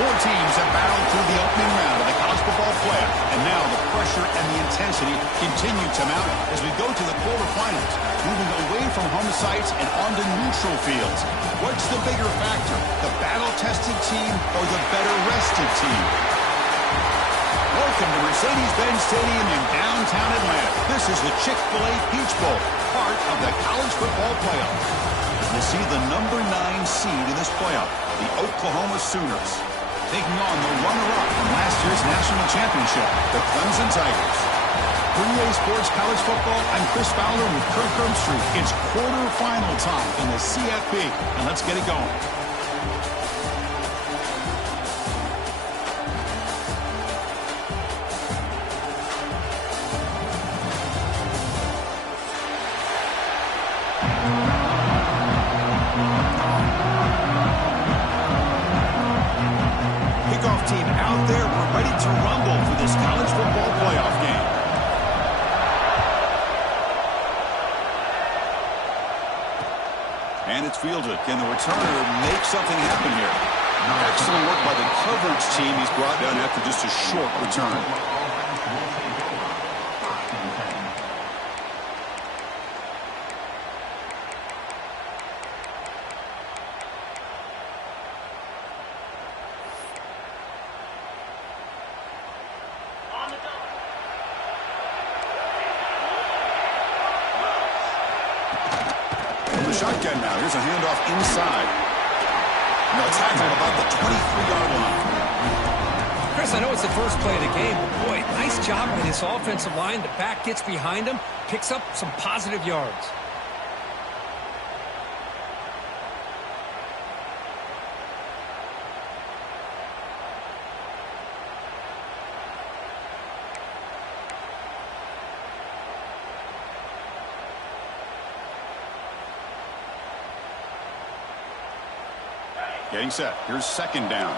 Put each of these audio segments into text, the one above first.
Four teams have battled through the opening round of the college football playoff, and now the pressure and the intensity continue to mount as we go to the quarterfinals, moving away from home sites and onto neutral fields. What's the bigger factor, the battle-tested team or the better-rested team? Welcome to Mercedes-Benz Stadium in downtown Atlanta. This is the Chick-fil-A Peach Bowl, part of the college football playoff. We'll see the number 9 seed in this playoff, the Oklahoma Sooners, taking on the runner-up from last year's national championship, the Clemson Tigers. For EA Sports College Football, I'm Chris Fowler with Kirk Herbstreit. It's quarterfinal time in the CFP, and let's get it going. Team out there, we're ready to rumble for this college football playoff game. And it's fielded. Can the returner make something happen here? Excellent work by the coverage team. He's brought down after just a short return. Shotgun now. Here's a handoff inside. No tackle about the 23-yard line. Chris, I know it's the first play of the game, but boy, nice job by this offensive line. The back gets behind him, picks up some positive yards. Getting set. Here's second down.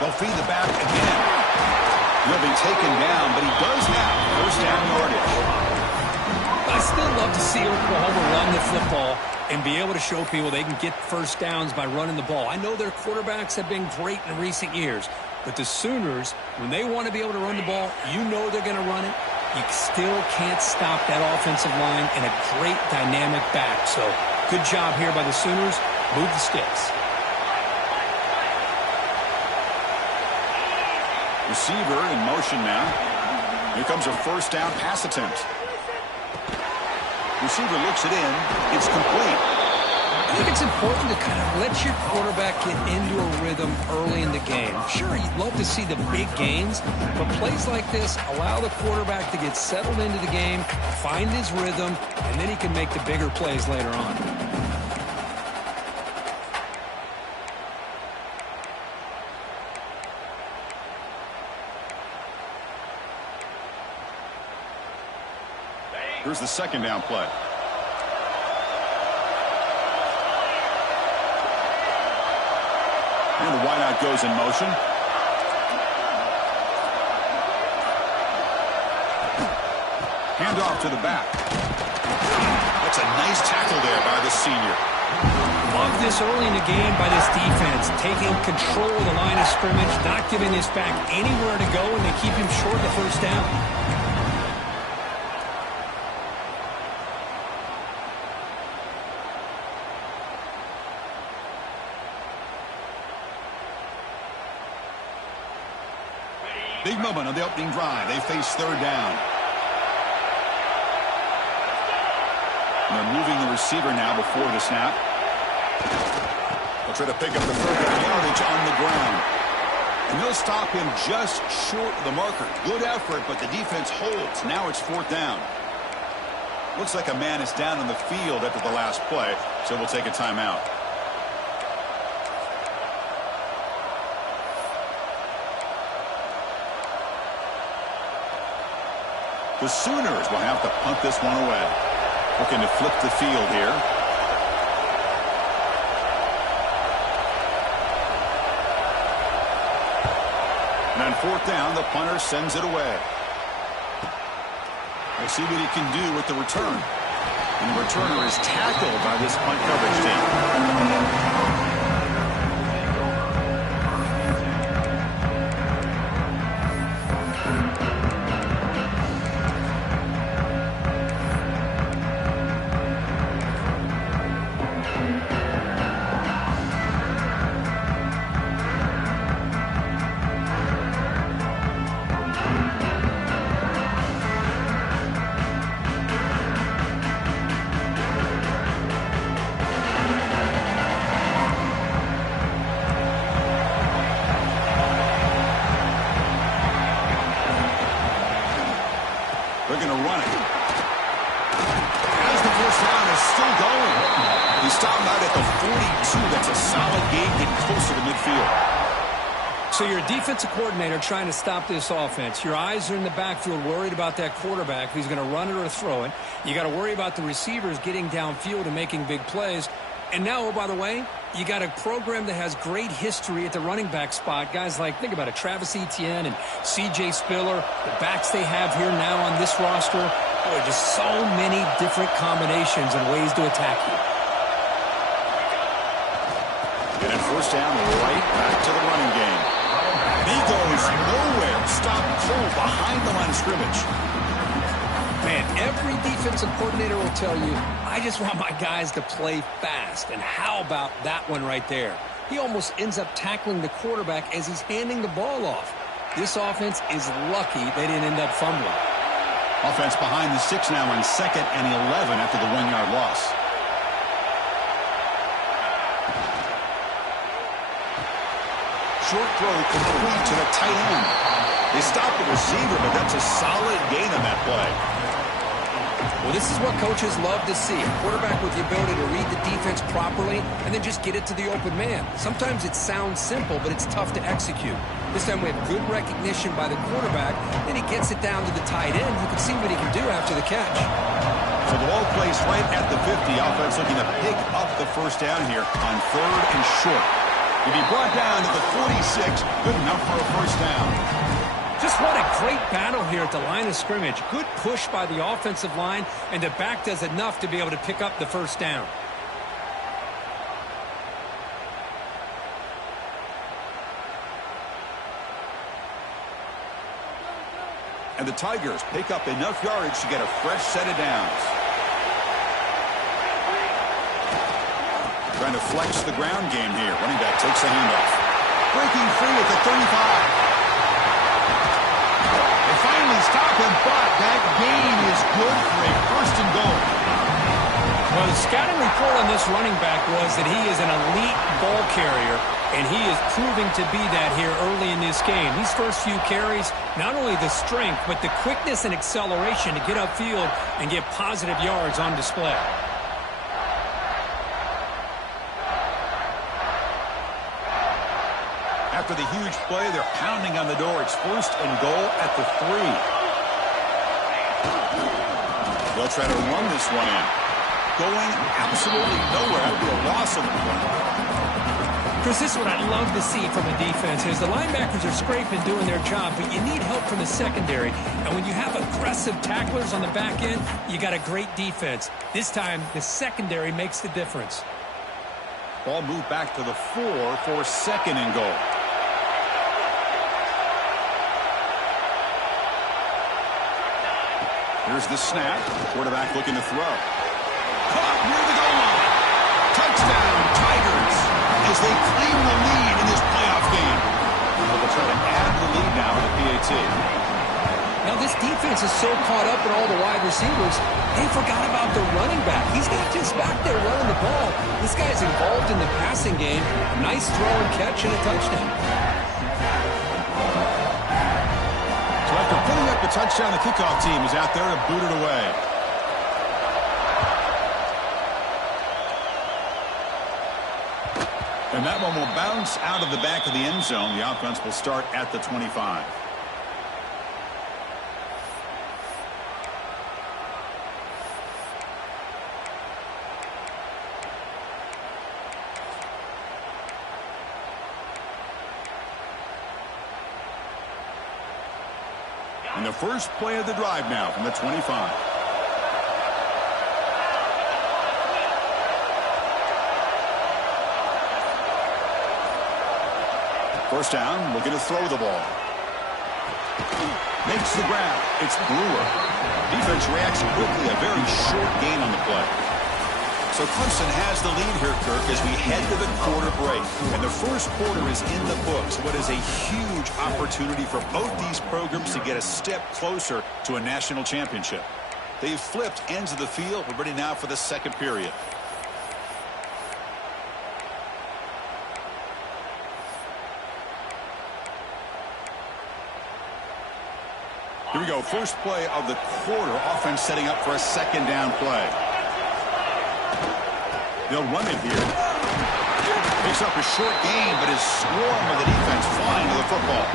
They'll feed the back again. He'll be taken down, but he does have first down yardage. I still love to see Oklahoma run the football and be able to show people they can get first downs by running the ball. I know their quarterbacks have been great in recent years, but the Sooners, when they want to be able to run the ball, you know they're going to run it. You still can't stop that offensive line and a great dynamic back. So good job here by the Sooners. Move the sticks. Receiver in motion now. Here comes a first down pass attempt. Receiver looks it in. It's complete. I think it's important to kind of let your quarterback get into a rhythm early in the game. Sure, you'd love to see the big gains, but plays like this allow the quarterback to get settled into the game, find his rhythm, and then he can make the bigger plays later on. Here's the second down play. And the wideout goes in motion. Handoff to the back. That's a nice tackle there by the senior. Love this early in the game by this defense, taking control of the line of scrimmage, not giving this back anywhere to go, and they keep him short of the first down. Big moment on the opening drive. They face third down. And they're moving the receiver now before the snap. They'll try to pick up the third down yardage on the ground. And they'll stop him just short of the marker. Good effort, but the defense holds. Now it's fourth down. Looks like a man is down on the field after the last play, so we'll take a timeout. The Sooners will have to punt this one away. Looking to flip the field here. And on fourth down, the punter sends it away. We'll see what he can do with the return. And the returner is tackled by this punt coverage team. They're going to run it. As the first down is still going. He's stopped out at the 42. That's a solid gain, getting closer to midfield. So you're a defensive coordinator trying to stop this offense. Your eyes are in the backfield worried about that quarterback, if he's going to run it or throw it. You got to worry about the receivers getting downfield and making big plays. And now, oh, by the way, you got a program that has great history at the running back spot. Guys like, think about it, Travis Etienne and C.J. Spiller, the backs they have here now on this roster. Boy, just so many different combinations and ways to attack you. And at first down, right back to the running game. He goes nowhere. Stop cold behind the line of scrimmage. Man, every defensive coordinator will tell you, I just want my guys to play fast. And how about that one right there? He almost ends up tackling the quarterback as he's handing the ball off. This offense is lucky they didn't end up fumbling. Offense behind the 6 now on 2nd and 11 after the 1-yard loss. Short throw complete to the tight end. They stopped the receiver, but that's a solid gain on that play. Well, this is what coaches love to see. A quarterback with the ability to read the defense properly and then just get it to the open man. Sometimes it sounds simple, but it's tough to execute. This time we have good recognition by the quarterback, then he gets it down to the tight end. You can see what he can do after the catch. So the ball plays right at the 50. Offense looking to pick up the first down here on 3rd and short. He'll be brought down to the 46. Good enough for a first down. Just what a great battle here at the line of scrimmage. Good push by the offensive line, and the back does enough to be able to pick up the first down. And the Tigers pick up enough yardage to get a fresh set of downs. Trying to flex the ground game here. Running back takes the handoff. Breaking free at the 35. They finally stop him, but that gain is good for a 1st and goal. Well, the scouting report on this running back was that he is an elite ball carrier, and he is proving to be that here early in this game. These first few carries, not only the strength, but the quickness and acceleration to get upfield and get positive yards on display. After the huge play, they're pounding on the door. It's 1st and goal at the 3. They'll try to run this one in. Going absolutely nowhere. That would be a loss of the play. Chris, this is what I love to see from a defense is the linebackers are scraping, doing their job, but you need help from the secondary. And when you have aggressive tacklers on the back end, you got a great defense. This time, the secondary makes the difference. Ball moved back to the 4 for 2nd and goal. Here's the snap. Quarterback looking to throw. Caught near the goal line. Touchdown, Tigers, as they claim the lead in this playoff game. They'll try to add the lead now with the PAT. Now, this defense is so caught up in all the wide receivers, they forgot about the running back. He's not just back there running the ball. This guy's involved in the passing game. A nice throw and catch and a touchdown. So after putting up a touchdown, the kickoff team is out there to boot it away. And that one will bounce out of the back of the end zone. The offense will start at the 25. And the first play of the drive now from the 25. First down, looking to throw the ball. Makes the grab. It's Brewer. Defense reacts quickly. A very short gain on the play. So Clemson has the lead here, Kirk, as we head to the quarter break. And the first quarter is in the books. What is a huge opportunity for both these programs to get a step closer to a national championship. They've flipped ends of the field. We're ready now for the second period. Here we go. First play of the quarter. Offense setting up for a second down play. They'll run it here. Picks up a short gain, but is swarmed with the defense flying to the football.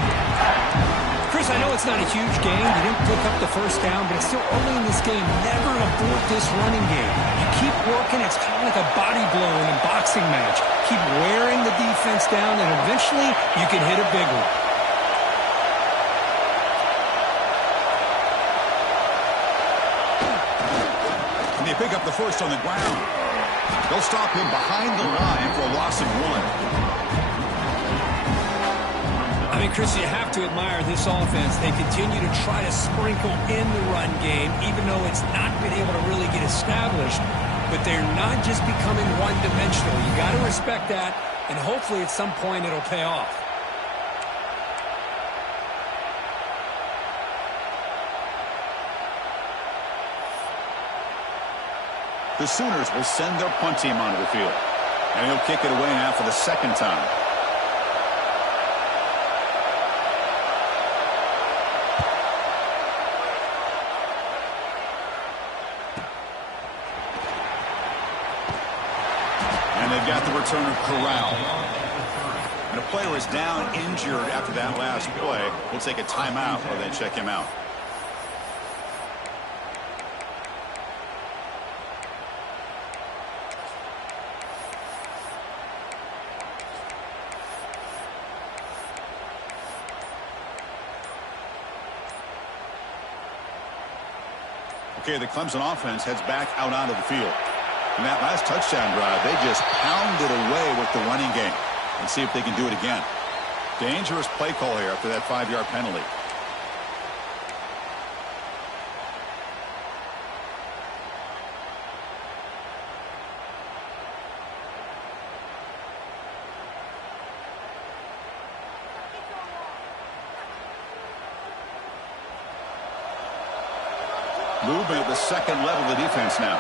Chris, I know it's not a huge game. You didn't pick up the first down, but it's still early in this game. Never abort this running game. You keep working. It's kind of like a body blow in a boxing match. Keep wearing the defense down, and eventually you can hit a big one. And they pick up the first on the ground. They'll stop him behind the line for a loss of 1. I mean, Chris, you have to admire this offense. They continue to try to sprinkle in the run game, even though it's not been able to really get established. But they're not just becoming one-dimensional. You got to respect that, and hopefully at some point it'll pay off. The Sooners will send their punt team onto the field. And he'll kick it away now for the second time. And they've got the returner corralled. And a player is down injured after that last play. We'll take a timeout while they check him out. Okay, the Clemson offense heads back out onto the field. In that last touchdown drive, they just pounded away with the running game. And see if they can do it again. Dangerous play call here after that 5-yard penalty. Movement at the second level of the defense now.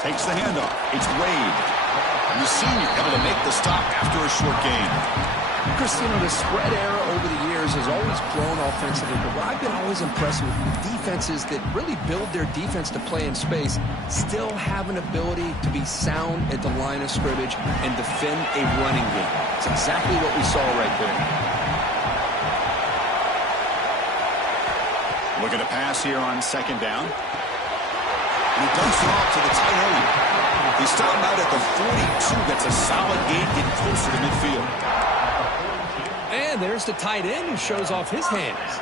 Takes the handoff. It's Wade. And the senior able to make the stop after a short gain. Chris, you know, the spread era over the years has always grown offensively, but what I've been always impressed with defenses that really build their defense to play in space still have an ability to be sound at the line of scrimmage and defend a running game. It's exactly what we saw right there. Looking to pass here on second down. And he dumps it off to the tight end. He's stopped out at the 42. Gets a solid gain, getting closer to midfield. And there's the tight end who shows off his hands.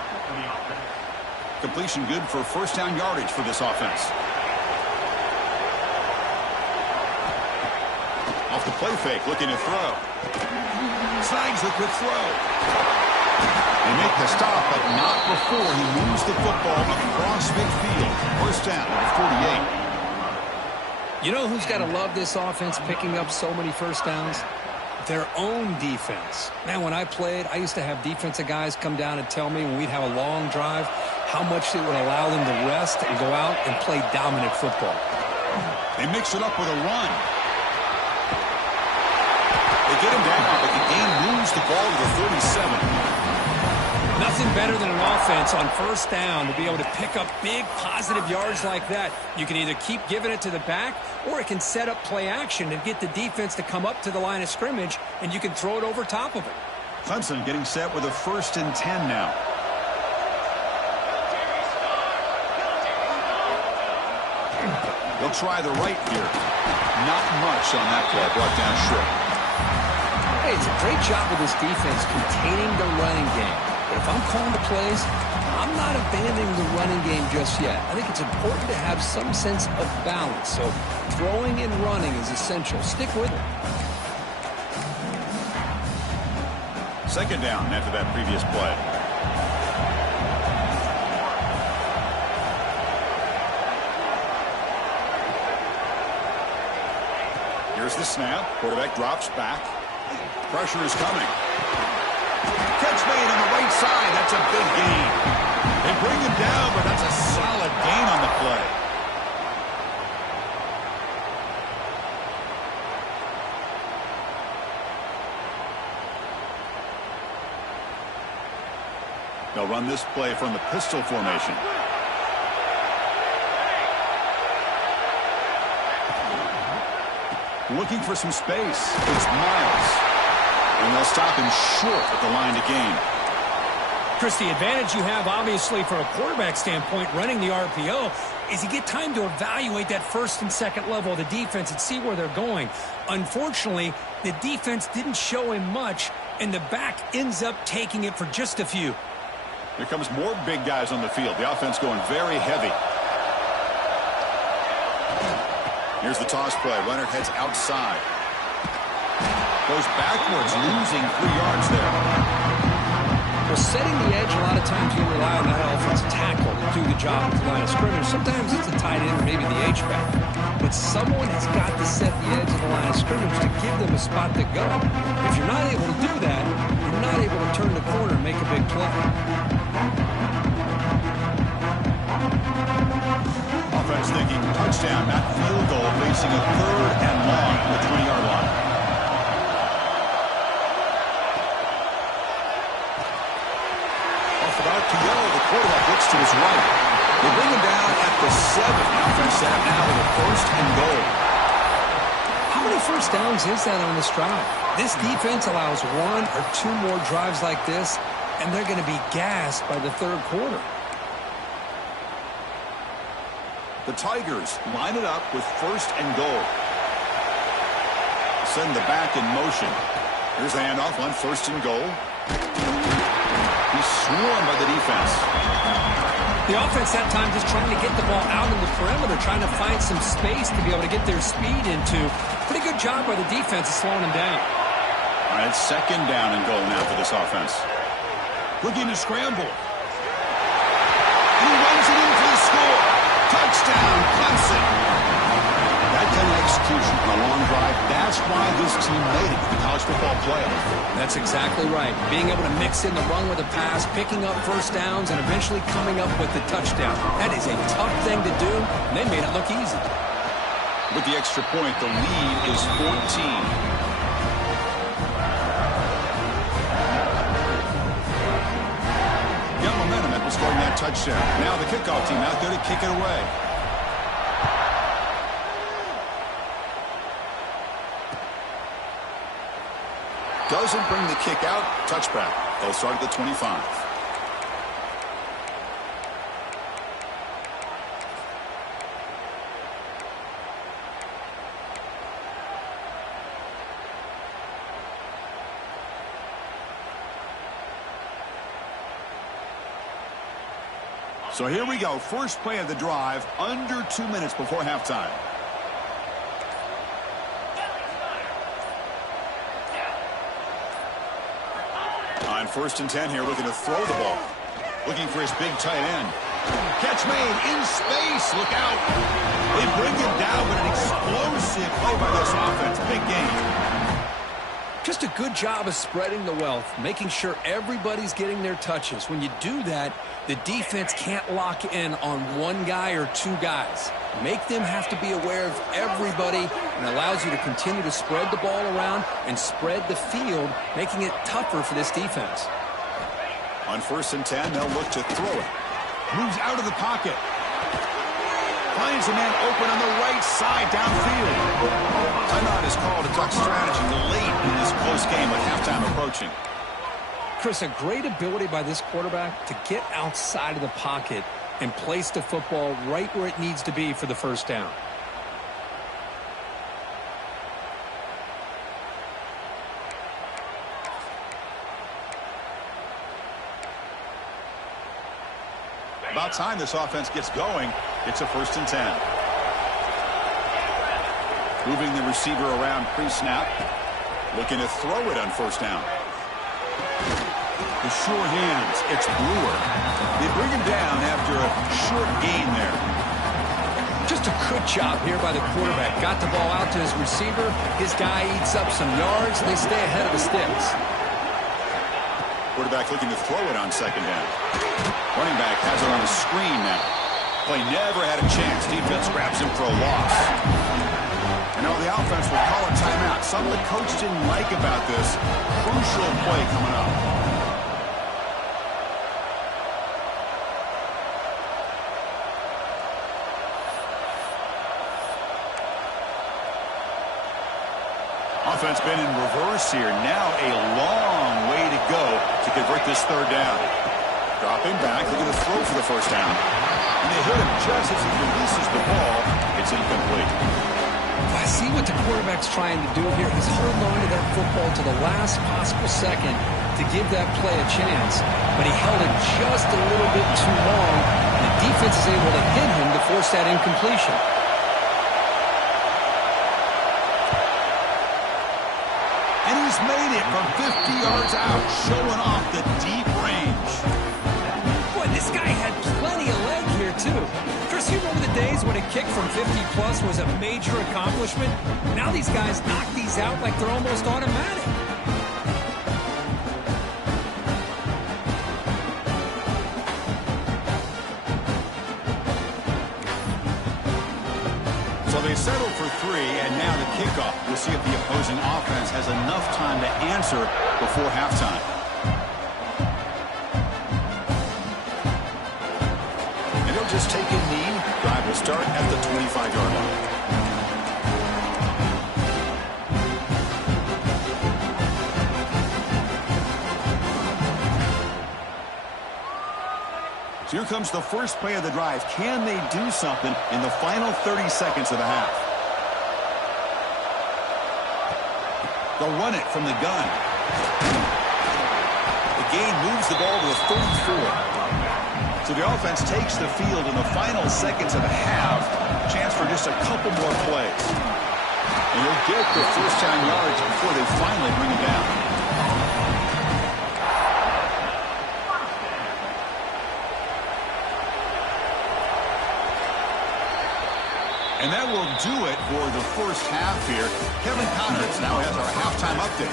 Completion good for first down yardage for this offense. Off the play fake, looking to throw. Snags the quick throw. They make the stop, but not before he moves the football across midfield. First down at the 48. You know who's got to love this offense picking up so many first downs? Their own defense. Man, when I played, I used to have defensive guys come down and tell me when we'd have a long drive how much it would allow them to rest and go out and play dominant football. They mix it up with a run. They get him down, but the game moves the ball to the 37. Nothing better than an offense on first down to be able to pick up big positive yards like that. You can either keep giving it to the back, or it can set up play action and get the defense to come up to the line of scrimmage, and you can throw it over top of it. Clemson getting set with a 1st and 10 now. They'll try the right here. Not much on that play, brought down short. Hey, it's a great job of this defense containing the running game. But if I'm calling the plays, I'm not abandoning the running game just yet. I think it's important to have some sense of balance. So throwing and running is essential. Stick with it. Second down after that previous play. Here's the snap. Quarterback drops back. Pressure is coming. Catch made on the right side. That's a big gain. They bring him down, but that's a solid gain on the play. They'll run this play from the pistol formation. Looking for some space. It's Miles. And they'll stop him short at the line to gain. Chris, the advantage you have, obviously, from a quarterback standpoint, running the RPO, is you get time to evaluate that first and second level of the defense and see where they're going. Unfortunately, the defense didn't show him much, and the back ends up taking it for just a few. Here comes more big guys on the field. The offense going very heavy. Here's the toss play. Runner heads outside. Goes backwards, losing 3 yards there. Well, setting the edge, a lot of times you rely on that offensive tackle to do the job at the line of scrimmage. Sometimes it's a tight end or maybe the H-back. But someone has got to set the edge of the line of scrimmage to give them a spot to go. If you're not able to do that, you're not able to turn the corner and make a big play. Offense thinking touchdown, not field goal, facing a 3rd and long at the 20-yard line. Off about to yellow, the quarterback looks to his right. They bring him down at the 7. The offense set up now with a 1st and goal. How many first downs is that on this drive? This defense allows 1 or 2 more drives like this, and they're going to be gassed by the 3rd quarter. The Tigers line it up with 1st and goal. Send the back in motion. Here's the handoff on 1st and goal. He's swarmed by the defense. The offense that time just trying to get the ball out in the perimeter, trying to find some space to be able to get their speed into. Pretty good job by the defense of slowing him down. All right, 2nd down and goal now for this offense. Looking to scramble. And he runs it in for the score. Touchdown, Clemson. That kind of execution on a long drive, that's why this team made it to the college football playoff. That's exactly right. Being able to mix in the run with a pass, picking up first downs, and eventually coming up with the touchdown. That is a tough thing to do, and they made it look easy. With the extra point, the lead is 14. Got momentum after scoring that touchdown. Now the kickoff team out there to kick it away. Doesn't bring the kick out. Touchback. They'll start at the 25. So here we go. First play of the drive, under 2 minutes before halftime. On 1st and 10 here, looking to throw the ball. Looking for his big tight end. Catch made in space. Look out. They bring him down, but an explosive play by this offense. Big game. Just a good job of spreading the wealth, making sure everybody's getting their touches. When you do that, the defense can't lock in on 1 guy or 2 guys. Make them have to be aware of everybody, and allows you to continue to spread the ball around and spread the field, making it tougher for this defense. On 1st and 10, they'll look to throw it. Moves out of the pocket. Finds a man open on the right side downfield. Timeout is called. To talk strategy late in this close game with halftime approaching. Chris, a great ability by this quarterback to get outside of the pocket and place the football right where it needs to be for the first down. About time this offense gets going. It's a 1st and 10. Moving the receiver around pre-snap. Looking to throw it on 1st down. The sure hands, it's Brewer. They bring him down after a short gain there. Just a good job here by the quarterback. Got the ball out to his receiver. His guy eats up some yards. They stay ahead of the sticks. Quarterback looking to throw it on second down. Running back has it on the screen now. Play never had a chance. Defense grabs him for a loss. And now the offense will call a timeout. Something the coach didn't like about this. Crucial play coming up. Offense been in reverse here. Now a long way to go to convert this third down. Dropping back, looking to throw for the first down. And they hit him just as he releases the ball. It's incomplete. I see what the quarterback's trying to do here. He's holding on to that football to the last possible second to give that play a chance. But he held it just a little bit too long. And the defense is able to hit him to force that incompletion. And he's made it from 50 yards out, showing off the deep range. Boy, this guy had plenty of leg here, too. Chris, you remember the days when a kick from 50-plus was a major accomplishment? Now these guys knock these out like they're almost automatic. So they settle for 3, and now the kickoff. We'll see if the opposing offense has enough time to answer before halftime. And they'll just take a knee. Drive will start at the 25-yard line. So here comes the first play of the drive. Can they do something in the final 30 seconds of the half? They'll run it from the gun. The gain moves the ball to the 34. So the offense takes the field in the final seconds of the half. Chance for just a couple more plays. And they'll get their first down yards before they finally bring it down. And that will do it for the first half here. Kevin Connors now has our halftime update.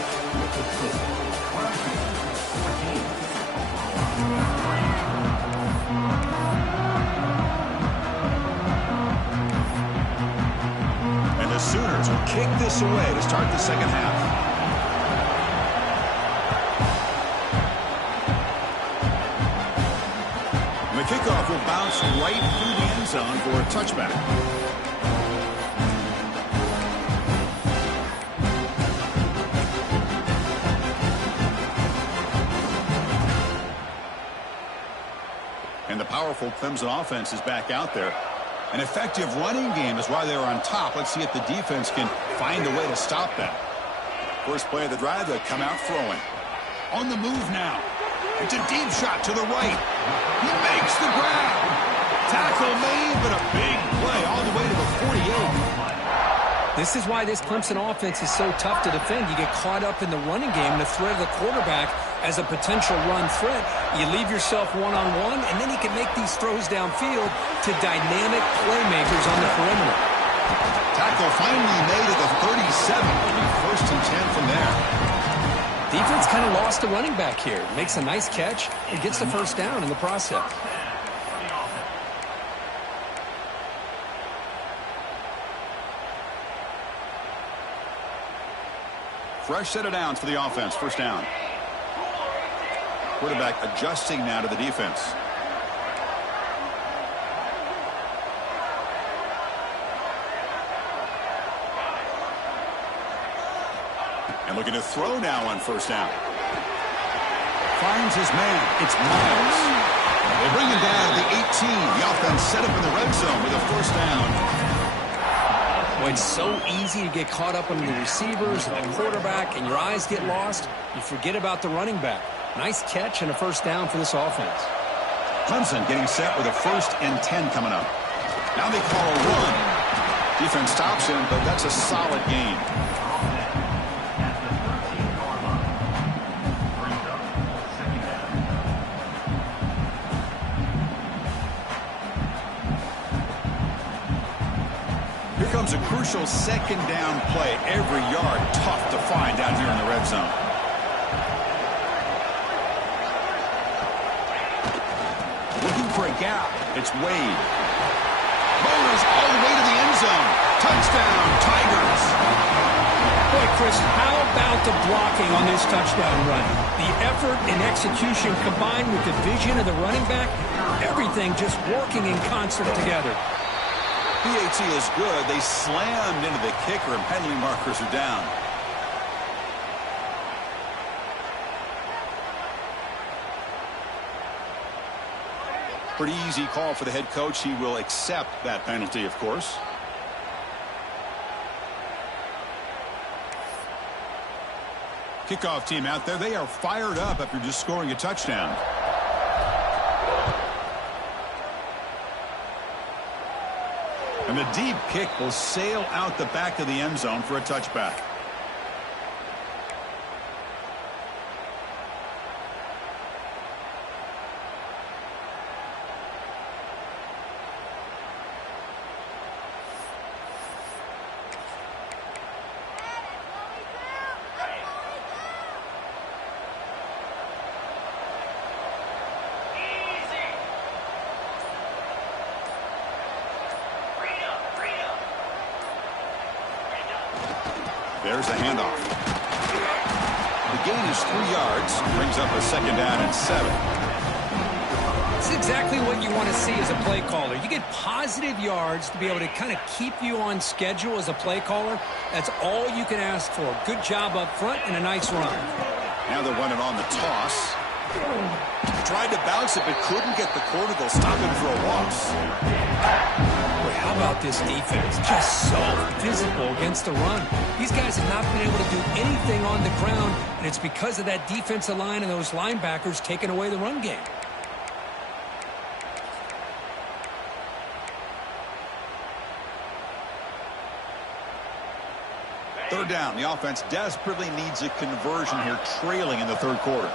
And the Sooners will kick this away to start the second half. And the kickoff will bounce right through the end zone for a touchback. And the powerful Clemson offense is back out there. An effective running game is why they're on top. Let's see if the defense can find a way to stop that. First play of the drive, they come out throwing. On the move now. It's a deep shot to the right. He makes the grab. Tackle made, but a big play all the way to the 48. This is why this Clemson offense is so tough to defend. You get caught up in the running game, the threat of the quarterback as a potential run threat. You leave yourself one-on-one, and then you can make these throws downfield to dynamic playmakers on the perimeter. Tackle finally made at the 37. It'll be first and 10 from there. Defense kind of lost the running back here. Makes a nice catch and gets the first down in the process. Fresh set of downs for the offense. First down. Quarterback adjusting now to the defense. And looking to throw now on first down. Finds his man. It's Miles. They bring him down to the 18. The offense set up in the red zone with a first down. Well, it's so easy to get caught up on the receivers and the quarterback, and your eyes get lost. You forget about the running back. Nice catch and a first down for this offense. Clemson getting set with a first and 10 coming up. Now they call a run. Defense stops him, but that's a solid gain. crucial second down play. Every yard tough to find out here in the red zone. Looking for a gap. It's Wade. Motors all the way to the end zone. Touchdown, Tigers. Boy, Chris, how about the blocking on this touchdown run? The effort and execution combined with the vision of the running back, everything just working in concert together. PAT is good. They slammed into the kicker, and penalty markers are down. Pretty easy call for the head coach. He will accept that penalty, of course. Kickoff team out there. They are fired up after just scoring a touchdown. And the deep kick will sail out the back of the end zone for a touchback. There's a handoff. The gain is 3 yards. Brings up a second down and 7. It's exactly what you want to see as a play caller. You get positive yards to be able to kind of keep you on schedule as a play caller. That's all you can ask for. Good job up front and a nice run. Now they're running on the toss. Tried to bounce it, but couldn't get the corner. They'll stop him for a loss. Boy, how about this defense? Just so physical against the run. These guys have not been able to do anything on the ground, and it's because of that defensive line and those linebackers taking away the run game. Third down. The offense desperately needs a conversion here, trailing in the third quarter.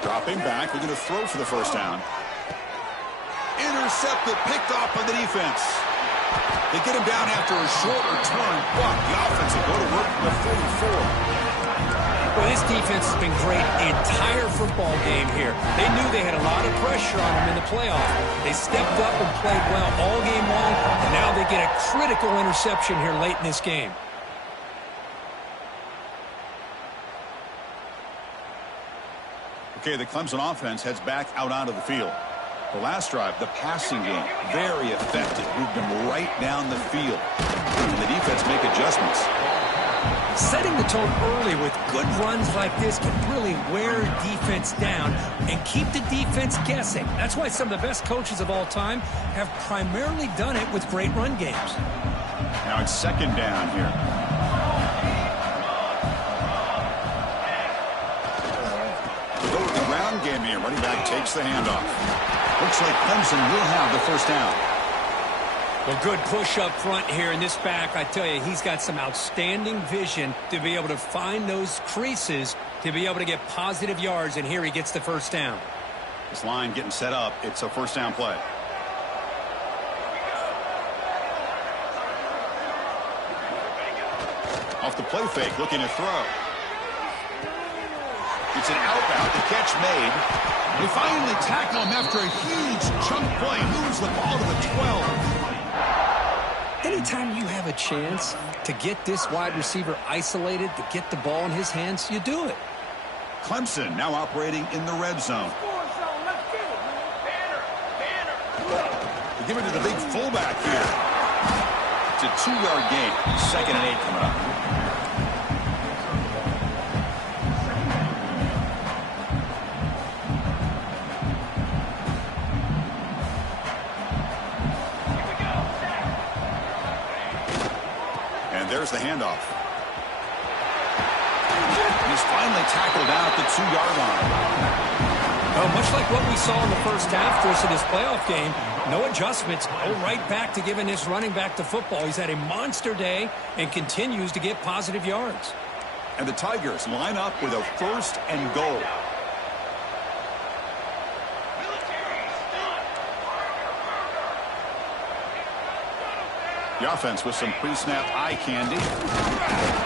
Dropping back, we're going to throw for the first down. Intercepted, picked off by the defense. They get him down after a short return, but the offense will go to work from the 44. Well, this defense has been great the entire football game here. They knew they had a lot of pressure on them in the playoff. They stepped up and played well all game long, and now they get a critical interception here late in this game. Okay, the Clemson offense heads back out onto the field. The last drive, the passing game, very effective. Moved them right down the field. And the defense make adjustments. Setting the tone early with good runs like this can really wear defense down and keep the defense guessing. That's why some of the best coaches of all time have primarily done it with great run games. Now it's second down here. Game here. Running back takes the handoff. Looks like Clemson will have the first down. Well, good push up front here in this back. I tell you, he's got some outstanding vision to be able to find those creases to be able to get positive yards, and here he gets the first down. This line getting set up. It's a first down play. Off the play fake, looking to throw. It's an outbound, the catch made. They finally tackle him after a huge chunk play. Moves the ball to the 12. Anytime you have a chance to get this wide receiver isolated, to get the ball in his hands, you do it. Clemson now operating in the red zone. They give it to the big fullback here. It's a 2-yard gain. 2nd and 8 coming up. There's the handoff. And he's finally tackled out at the 2-yard line. Well, much like what we saw in the first half, Chris, of this playoff game, no adjustments. Go right back to giving this running back the football. He's had a monster day and continues to get positive yards. And the Tigers line up with a 1st and goal. The offense with some pre-snap eye candy.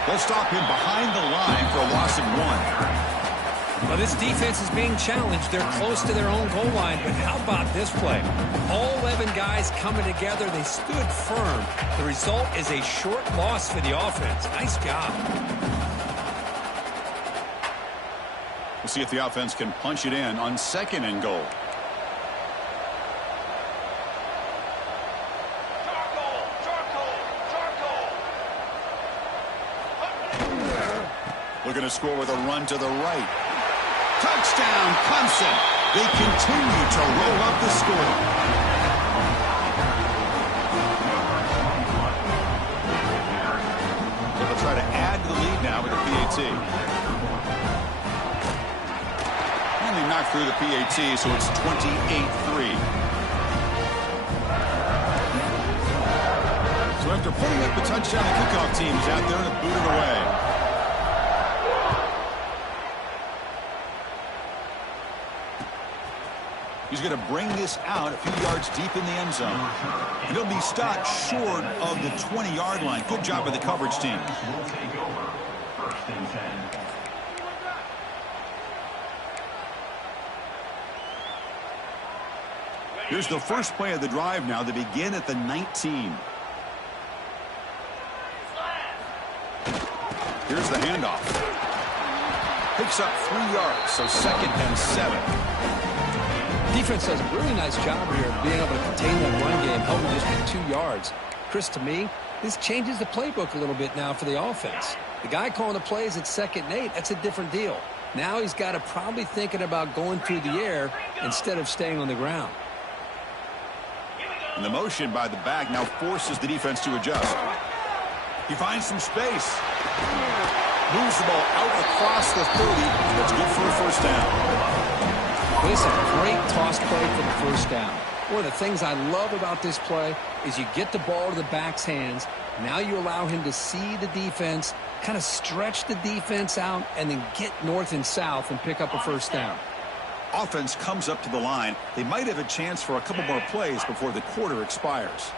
They'll stop him behind the line for a loss of 1. Well, this defense is being challenged. They're close to their own goal line, but how about this play? All 11 guys coming together. They stood firm. The result is a short loss for the offense. Nice job. We'll see if the offense can punch it in on 2nd and goal. Looking to score with a run to the right. Touchdown, Clemson. They continue to roll up the score. So they'll try to add to the lead now with the PAT. And they knocked through the PAT, so it's 28-3. So after putting up the touchdown, the kickoff team is out there to boot it away. He's going to bring this out a few yards deep in the end zone. And he'll be stopped short of the 20-yard line. Good job by the coverage team. Here's the first play of the drive now. They begin at the 19. Here's the handoff. Picks up 3 yards, so 2nd and 7. Defense does a really nice job here of being able to contain that run game, helping just get 2 yards. Chris, to me, this changes the playbook a little bit now for the offense. The guy calling the plays at 2nd and 8, that's a different deal. Now he's got to probably thinking about going through the air instead of staying on the ground. And the motion by the back now forces the defense to adjust. He finds some space. Moves the ball out across the 30. That's good for a 1st down. This is a great toss play for the 1st down. One of the things I love about this play is you get the ball to the back's hands. Now you allow him to see the defense, kind of stretch the defense out, and then get north and south and pick up a 1st down. Offense comes up to the line. They might have a chance for a couple more plays before the quarter expires.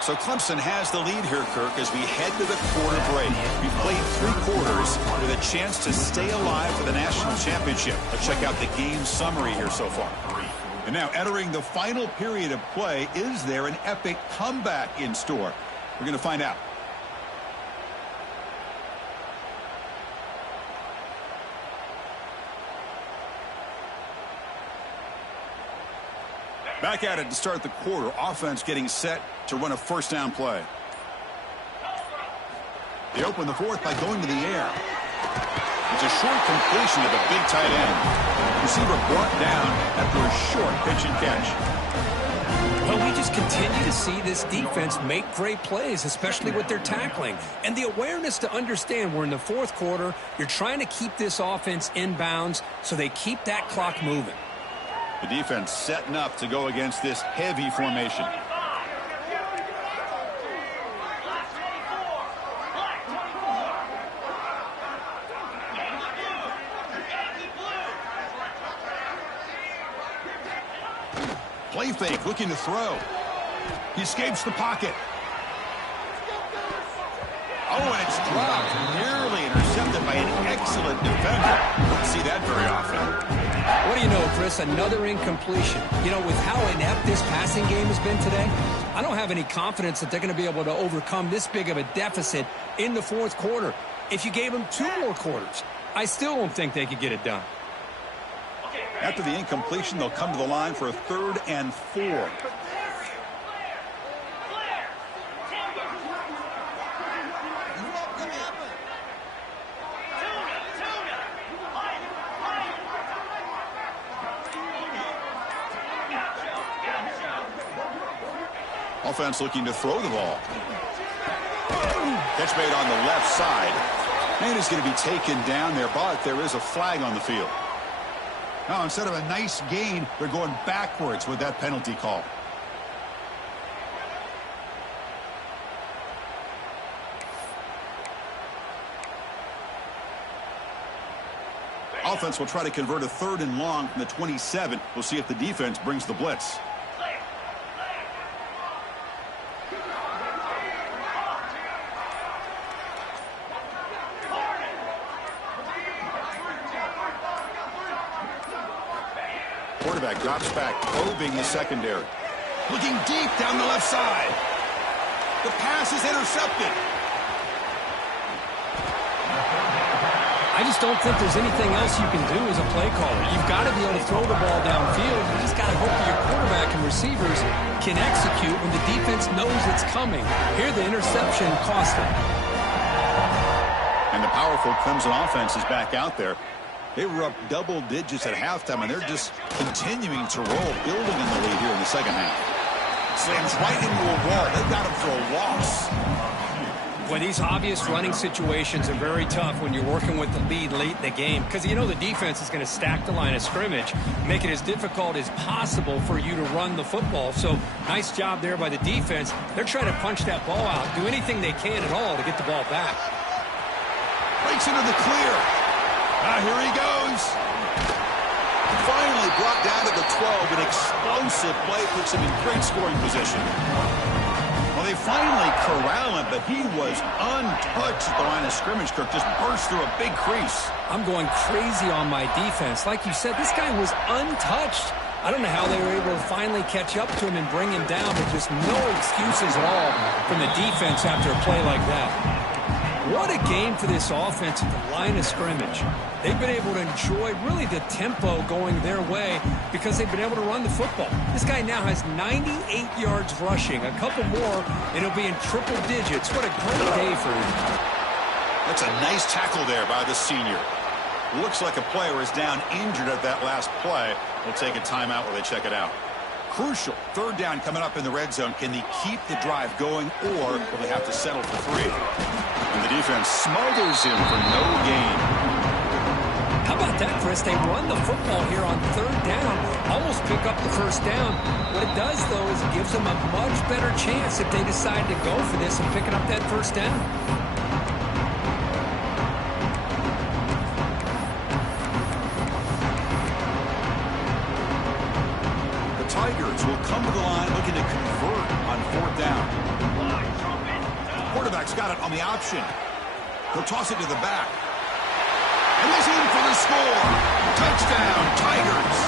So Clemson has the lead here, Kirk, as we head to the quarter break. We played 3 quarters with a chance to stay alive for the national championship. Let's check out the game summary here so far. And now entering the final period of play, is there an epic comeback in store? We're going to find out. Back at it to start the quarter. Offense getting set to run a 1st down play. They open the 4th by going to the air. It's a short completion to the big tight end. Receiver brought down after a short pitch and catch. Well, we just continue to see this defense make great plays, especially with their tackling. And the awareness to understand we're in the 4th quarter. You're trying to keep this offense in bounds so they keep that clock moving. The defense setting up to go against this heavy formation. Play fake, looking to throw. He escapes the pocket. Oh, and it's dropped. Nearly intercepted by an excellent defender. Don't see that very often. What do you know, Chris? Another incompletion. You know, with how inept this passing game has been today, I don't have any confidence that they're going to be able to overcome this big of a deficit in the 4th quarter. If you gave them 2 more quarters, I still don't think they could get it done. After the incompletion, they'll come to the line for a 3rd and 4. Offense looking to throw the ball. Catch made on the left side. And he's going to be taken down there, but there is a flag on the field. Now, instead of a nice gain, they're going backwards with that penalty call. Offense will try to convert a 3rd and long from the 27. We'll see if the defense brings the blitz. Quarterback drops back, probing the secondary. Looking deep down the left side. The pass is intercepted. I just don't think there's anything else you can do as a play caller. You've got to be able to throw the ball downfield. You just got to hope that your quarterback and receivers can execute when the defense knows it's coming. Here, the interception cost them. And the powerful Clemson offense is back out there. They were up double digits at halftime, and they're just continuing to roll, building in the lead here in the second half. Slams right into a wall. They've got him for a loss. Well, these obvious running situations are very tough when you're working with the lead late in the game because you know the defense is going to stack the line of scrimmage, make it as difficult as possible for you to run the football. So nice job there by the defense. They're trying to punch that ball out, do anything they can at all to get the ball back. Breaks into the clear. Here he goes. Finally brought down to the 12. An explosive play puts him in great scoring position. Well, they finally corral him, but he was untouched at the line of scrimmage. Kirk just burst through a big crease. I'm going crazy on my defense. Like you said, this guy was untouched. I don't know how they were able to finally catch up to him and bring him down, but just no excuses at all from the defense after a play like that. What a game for this offense at the line of scrimmage. They've been able to enjoy really the tempo going their way because they've been able to run the football. This guy now has 98 yards rushing, a couple more, and he'll be in triple digits. What a great day for him. That's a nice tackle there by the senior. Looks like a player is down injured at that last play. We'll take a timeout while they check it out. Crucial 3rd down coming up in the red zone. Can they keep the drive going, or will they have to settle for 3? And the defense smothers him for no gain. How about that, Chris? They run the football here on 3rd down, almost pick up the 1st down. What it does, though, is it gives them a much better chance if they decide to go for this and picking up that 1st down. Tigers will come to the line looking to convert on 4th down. Quarterback's got it on the option. He'll toss it to the back. And he's in for the score. Touchdown, Tigers.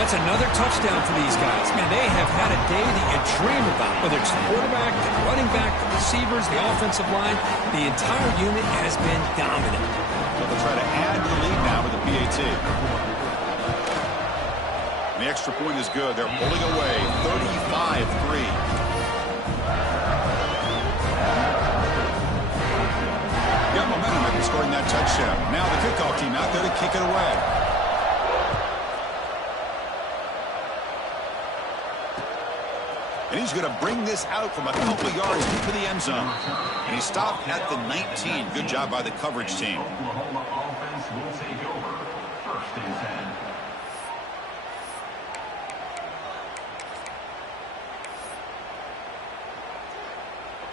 That's another touchdown for these guys. Man, they have had a day that you dream about. Whether it's the quarterback, the running back, the receivers, the offensive line, the entire unit has been dominant. Well, they'll try to add to the lead now with the PAT. The extra point is good. They're pulling away 35-3. Got momentum after scoring that touchdown. Now the kickoff team out there to kick it away. And he's going to bring this out from a couple of yards into the end zone. And he stopped at the 19. Good job by the coverage team. Oklahoma offense will take over 1st and 10.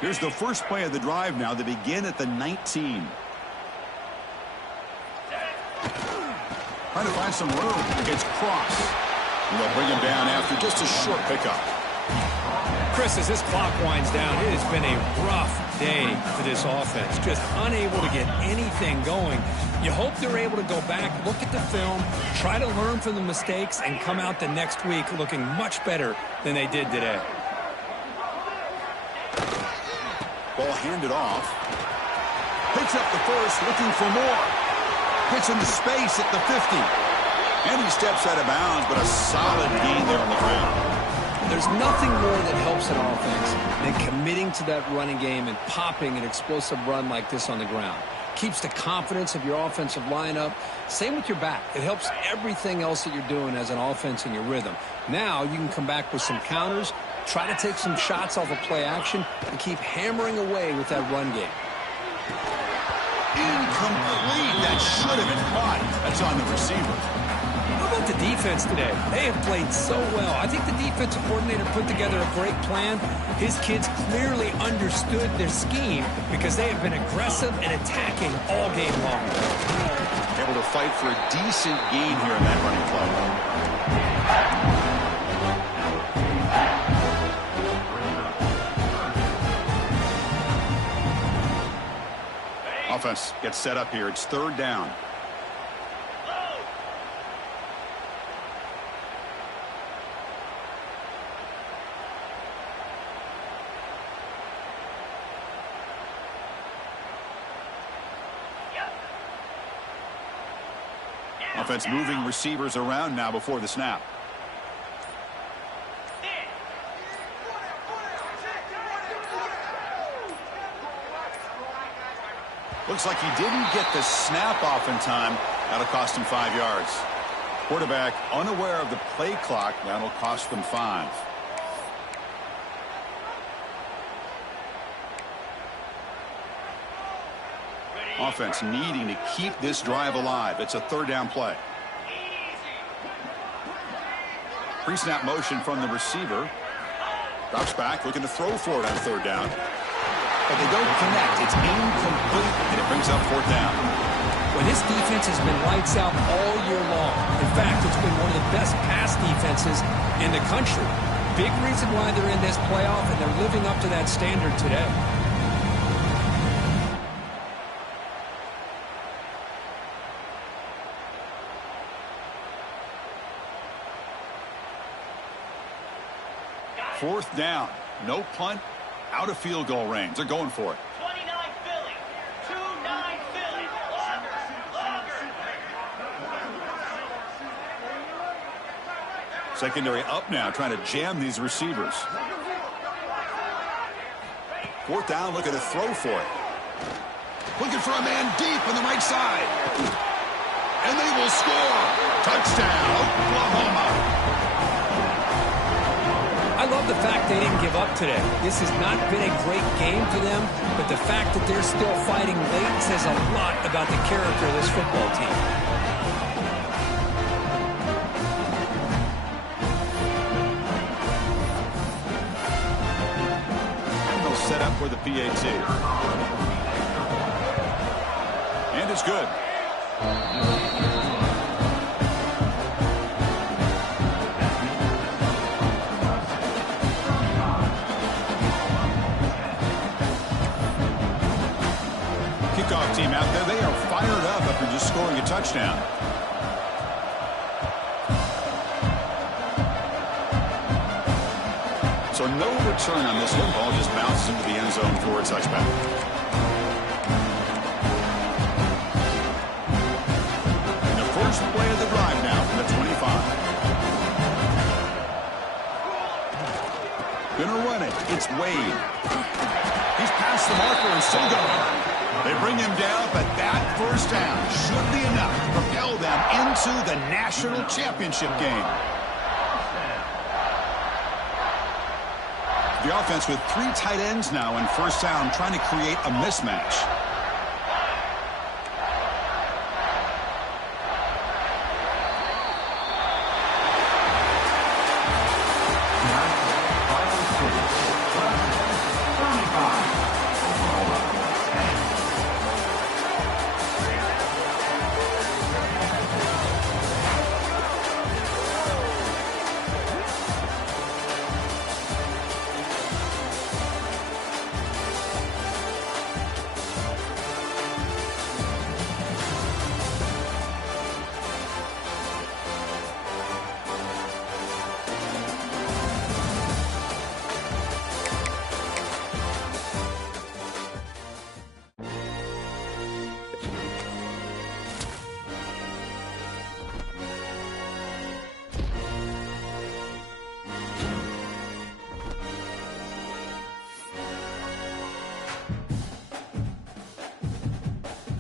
Here's the first play of the drive now. They begin at the 19. Trying to find some room against Cross. And they'll bring him down after just a short pickup. Chris, as this clock winds down, it has been a rough day for this offense. Just unable to get anything going. You hope they're able to go back, look at the film, try to learn from the mistakes, and come out the next week looking much better than they did today. Ball handed off. Picks up the first, looking for more. Gets into space at the 50. And he steps out of bounds, but a solid gain there on the ground. There's nothing more that helps an offense than committing to that running game and popping an explosive run like this on the ground. Keeps the confidence of your offensive lineup. Same with your back. It helps everything else that you're doing as an offense in your rhythm. Now you can come back with some counters Try to take some shots off of play action and keep hammering away with that run game. Incomplete. That should have been caught. That's on the receiver. How about the defense today? They have played so well. I think the defensive coordinator put together a great plan. His kids clearly understood their scheme because they have been aggressive and attacking all game long. Able to fight for a decent gain here in that running play. Offense gets set up here. It's third down. Offense moving receivers around now before the snap. Looks like he didn't get the snap off in time. That'll cost him 5 yards. Quarterback unaware of the play clock. That'll cost them 5. Offense needing to keep this drive alive. It's a third down play. Pre-snap motion from the receiver. Drops back, looking to throw for it on third down. But they don't connect. It's incomplete, and it brings up fourth down. Well, this defense has been lights out all year long. In fact, it's been one of the best pass defenses in the country. Big reason why they're in this playoff, and they're living up to that standard today. Fourth down. No punt. Out of field goal range. They're going for it. 29 Philly. 2-9 Philly. Secondary up now, trying to jam these receivers. Fourth down, looking to throw for it. Looking for a man deep on the right side. And they will score. Touchdown, Oklahoma. I love the fact they didn't give up today. This has not been a great game for them, but the fact that they're still fighting late says a lot about the character of this football team. And they'll set up for the PAT. And it's good. Kickoff team out there. They are fired up after just scoring a touchdown. So no return on this one. Ball just bounces into the end zone for a touchback. And the first play of the drive now from the 25. Gonna run it. It's Wade. He's past the marker and still going. They bring him down, but that first down should be enough to propel them into the national championship game. The offense with 3 tight ends now in first down, trying to create a mismatch.